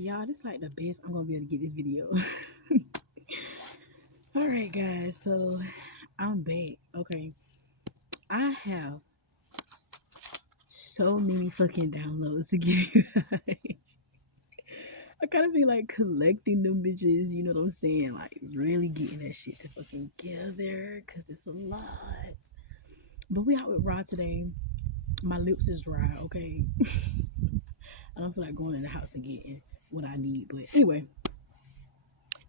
Y'all, this like the best I'm gonna be able to get this video. All right, guys. So I'm back. Okay, I have so many fucking downloads to give you guys. I kind of be like collecting them bitches. You know what I'm saying? Like really getting that shit to fucking together because it's a lot. But we out with Rod today. My lips is dry. Okay, I don't feel like going in the house and getting what I need. But anyway,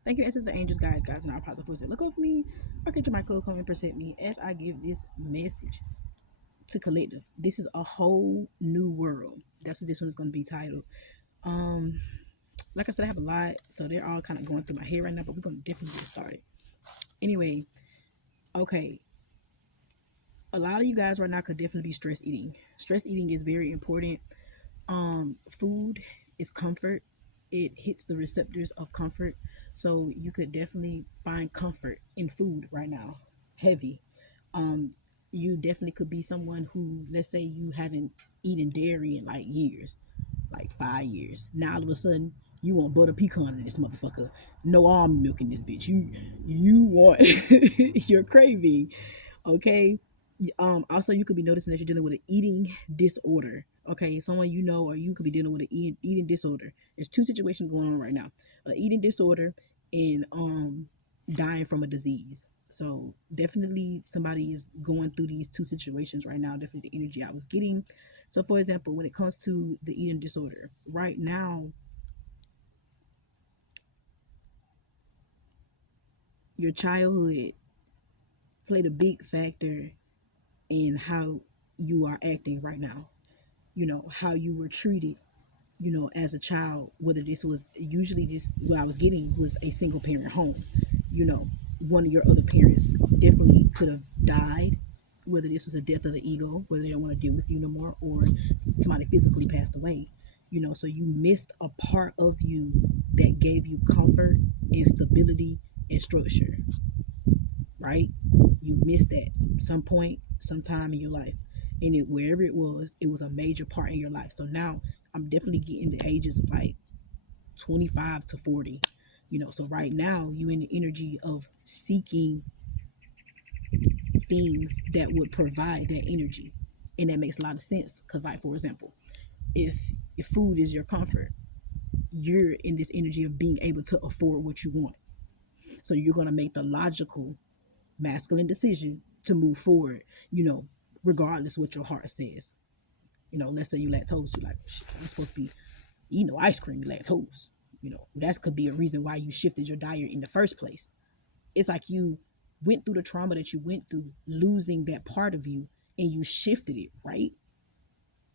thank you, ancestors, angels, guys, and our positive forces that look over me. Archangel Michael, come and present me as I give this message to collective. This is a whole new world. That's what this one is going to be titled. Um, like I said, I have a lot, so they're all kind of going through my head right now, but we're going to definitely get started. Anyway, okay. A lot of you guys right now could definitely be stress eating. Stress eating is very important. Food is comfort. It hits the receptors of comfort. So you could definitely find comfort in food right now. Heavy. Um, you definitely could be someone who, let's say you haven't eaten dairy in like years, like 5 years. Now all of a sudden you want butter pecan in this motherfucker. No almond milk in this bitch. You want you're craving. Okay. Also, you could be noticing that you're dealing with an eating disorder. Okay, someone you know, or you could be dealing with an eating disorder. There's two situations going on right now: an eating disorder and dying from a disease. So definitely somebody is going through these two situations right now. Definitely the energy I was getting. So for example, when it comes to the eating disorder, right now, your childhood played a big factor in how you are acting right now. You know, how you were treated, you know, as a child, whether this was usually just what I was getting was a single parent home. You know, one of your other parents definitely could have died, whether this was a death of the ego, whether they don't want to deal with you no more, or somebody physically passed away. You know, so you missed a part of you that gave you comfort and stability and structure, right? You missed that some point, sometime in your life. And it wherever it was a major part in your life. So now I'm definitely getting the ages of like 25 to 40. You know, so right now you in the energy of seeking things that would provide that energy. And that makes a lot of sense. Cause like for example, if food is your comfort, you're in this energy of being able to afford what you want. So you're gonna make the logical masculine decision to move forward, you know, regardless what your heart says. You know, let's say you lactose, you're like, I'm supposed to be eating no ice cream, lactose. You know, that could be a reason why you shifted your diet in the first place. It's like you went through the trauma that you went through, losing that part of you, and you shifted it, right?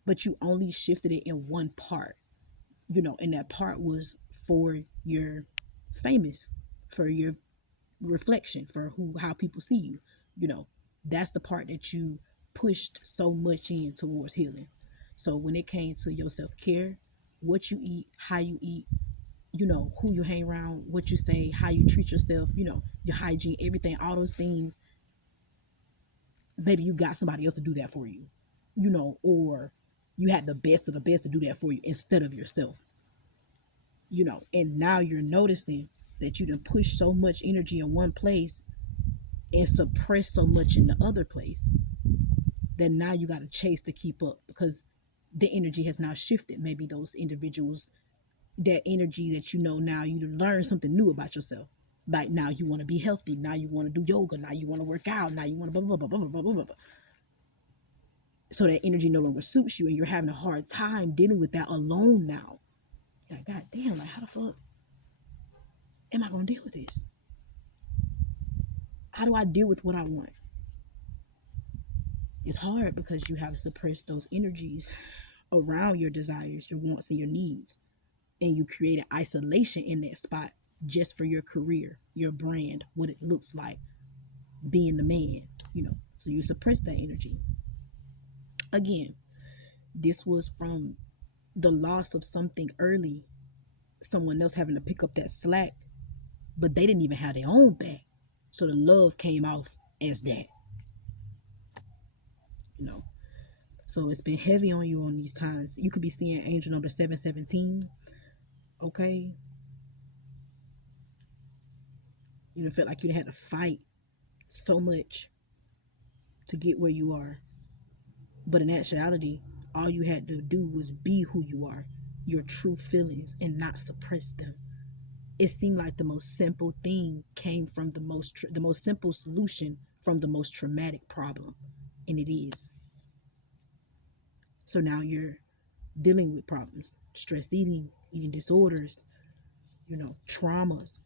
But you only shifted it in one part, you know, and that part was for your famous, for your reflection, for how people see you. You know, that's the part that you pushed so much in towards healing. So when it came to your self-care, what you eat, how you eat, you know, who you hang around, what you say, how you treat yourself, you know, your hygiene, everything, all those things, maybe you got somebody else to do that for you, you know, or you had the best of the best to do that for you instead of yourself, you know, and now you're noticing that you done push so much energy in one place and suppress so much in the other place that now you got to chase to keep up because the energy has now shifted. Maybe those individuals, that energy that you know now, you learn something new about yourself. Like now you want to be healthy. Now you want to do yoga. Now you want to work out. Now you want to blah, blah, blah, blah, blah, blah, blah, blah. So that energy no longer suits you and you're having a hard time dealing with that alone now. You're like, God damn, like how the fuck am I going to deal with this? How do I deal with what I want? It's hard because you have suppressed those energies around your desires, your wants, and your needs. And you created isolation in that spot just for your career, your brand, what it looks like, being the man, you know. So you suppress that energy. Again, this was from the loss of something early, someone else having to pick up that slack, but they didn't even have their own back. So the love came off as that, you know. So it's been heavy on you on these times. You could be seeing angel number 717. Okay? You know, felt like you had to fight so much to get where you are. But in actuality, all you had to do was be who you are, your true feelings, and not suppress them. It seemed like the most simple thing came from the most simple solution from the most traumatic problem, and it is. So now you're dealing with problems, stress eating, eating disorders, traumas,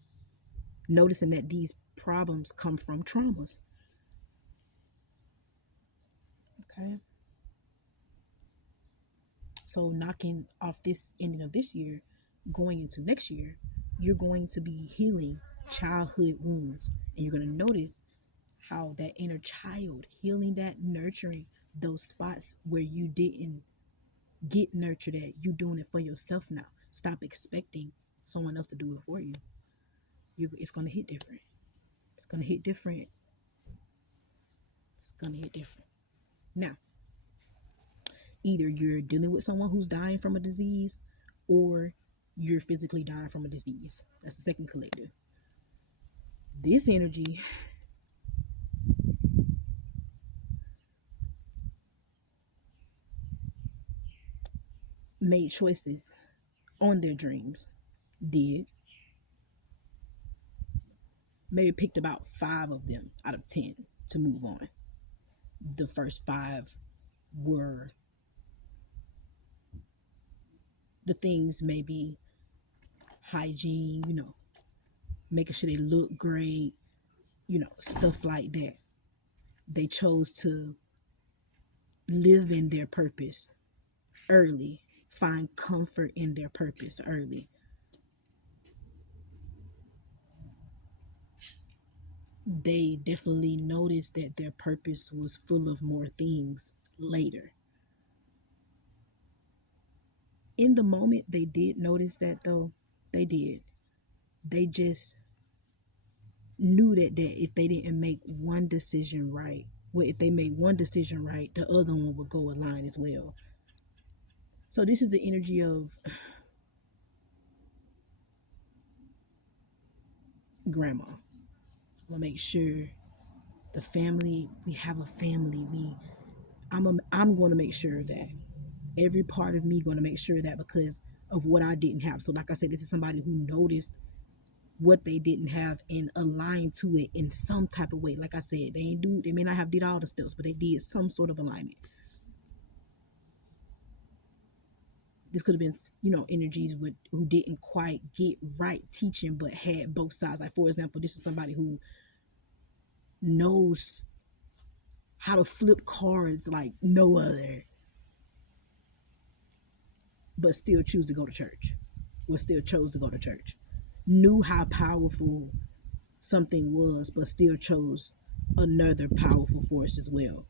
noticing that these problems come from traumas. Okay. So knocking off this ending of this year, going into next year, you're going to be healing childhood wounds. And you're going to notice how that inner child, healing that, nurturing those spots where you didn't get nurtured at, you doing it for yourself now. Stop expecting someone else to do it for you. It's going to hit different. It's going to hit different. It's going to hit different. Now, either you're dealing with someone who's dying from a disease or you're physically dying from a disease. That's the second collective. This energy made choices on their dreams, did. Maybe picked about 5 of them out of 10 to move on. The first 5 were the things, maybe hygiene, making sure they look great, stuff like that. They chose to live in their purpose early, find comfort in their purpose early. They definitely noticed that their purpose was full of more things later. In the moment, they did notice that, though. They did. They just knew that if they didn't make one decision right, well, if they made one decision right, the other one would go align as well. So this is the energy of grandma. I'm gonna make sure the family, we have a family. I'm going to make sure that every part of me going to make sure that, because of what I didn't have. So like I said, this is somebody who noticed what they didn't have and aligned to it in some type of way. Like I said, they may not have did all the steps, but they did some sort of alignment. This could have been, energies who didn't quite get right teaching, but had both sides. Like, for example, this is somebody who knows how to flip cards like no other, but still choose to go to church, or still chose to go to church. Knew how powerful something was, but still chose another powerful force as well.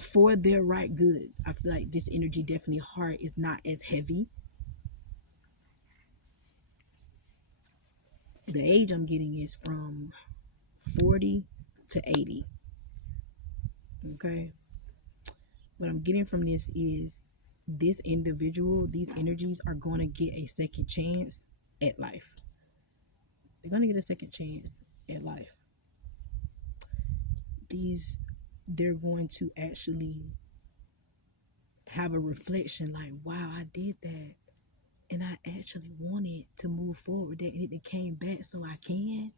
For their right good. I feel like this energy, definitely heart, is not as heavy. The age I'm getting is from 40 to 80. Okay. What I'm getting from this is this individual, these energies are going to get a second chance at life. They're going to get a second chance at life. They're going to actually have a reflection like, wow, I did that. And I actually wanted to move forward with that, and it came back so I can.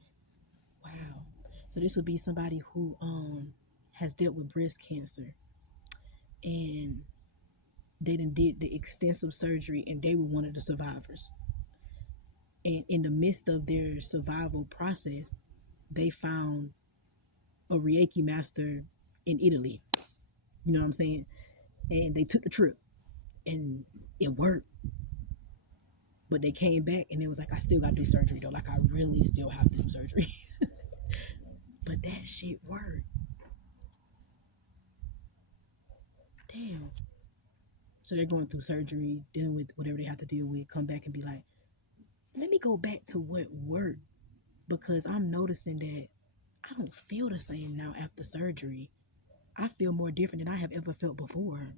Wow. So this would be somebody who has dealt with breast cancer, and they done did the extensive surgery, and they were one of the survivors. And in the midst of their survival process, they found a Reiki master in Italy. You know what I'm saying? And they took the trip, and it worked. But they came back, and it was like, I still got to do surgery, though. Like, I really still have to do surgery. But that shit worked. Damn. So they're going through surgery, dealing with whatever they have to deal with, come back and be like, let me go back to what worked, because I'm noticing that I don't feel the same now after surgery. I feel more different than I have ever felt before.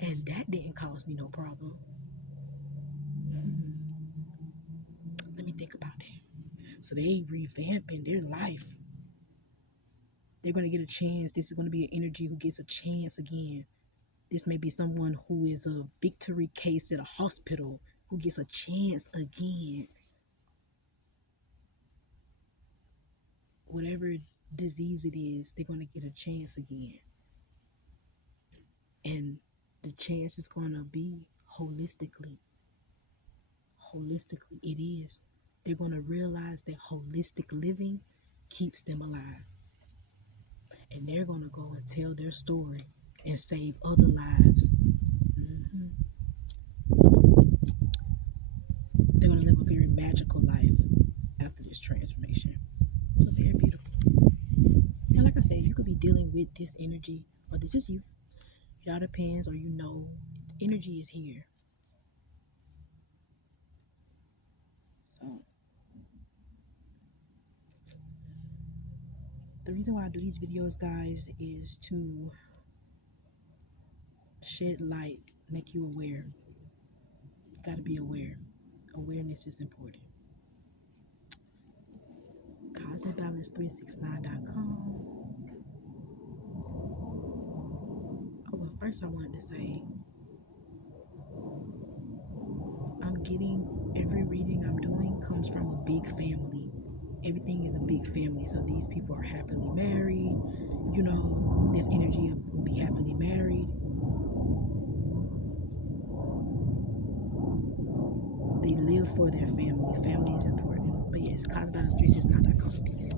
And that didn't cause me no problem. think about that. So they revamping their life. They're going to get a chance. This is going to be an energy who gets a chance again. This may be someone who is a victory case at a hospital who gets a chance again. Whatever disease it is, they're going to get a chance again. And the chance is going to be holistically. Holistically, it is. They're going to realize that holistic living keeps them alive. And they're going to go and tell their story and save other lives. They're going to live a very magical life after this transformation. So very beautiful. And like I said, you could be dealing with this energy, or this is you. It all depends, or the energy is here. So the reason why I do these videos, guys, is to shed light, make you aware. You gotta be aware. Awareness is important. CosmicBalance369.com. Oh, well, first I wanted to say, I'm getting every reading I'm doing comes from a big family. Everything is a big family. So these people are happily married. This energy will be happily married. They live for their family. Family is important. But yes, CosmicBalance369.com. Peace.